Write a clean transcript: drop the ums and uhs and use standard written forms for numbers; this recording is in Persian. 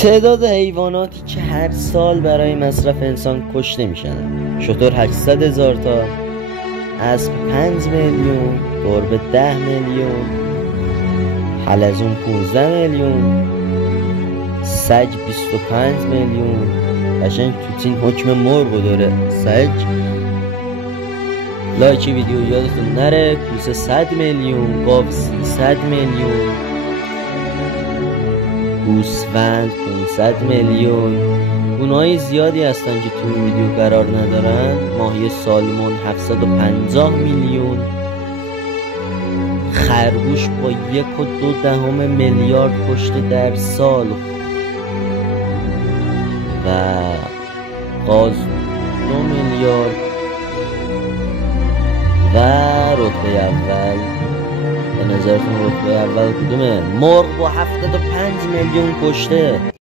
تعداد حیواناتی که هر سال برای مصرف انسان کشته میشن: شتر 800,000 تا، اسب 5 میلیون، گربه 10 میلیون، حلزون 15 میلیون، سگ 25 میلیون. قشنگ توتین حکم مرغ داره سگ. لایک ویدیو یادتون نره. کوسه 100 میلیون، گاو 300 میلیون، گوسفند 500 میلیون. گونه‌های زیادی هستن که توی ویدیو قرار ندارن. ماهی سالمون 750 میلیون، خرگوش با 1.2 میلیارد کشته در سال و قاز 2 میلیارد و رتبه اول. به نظرتون رتبه اول کدومه؟ مرغ با 75 میلیون کشته.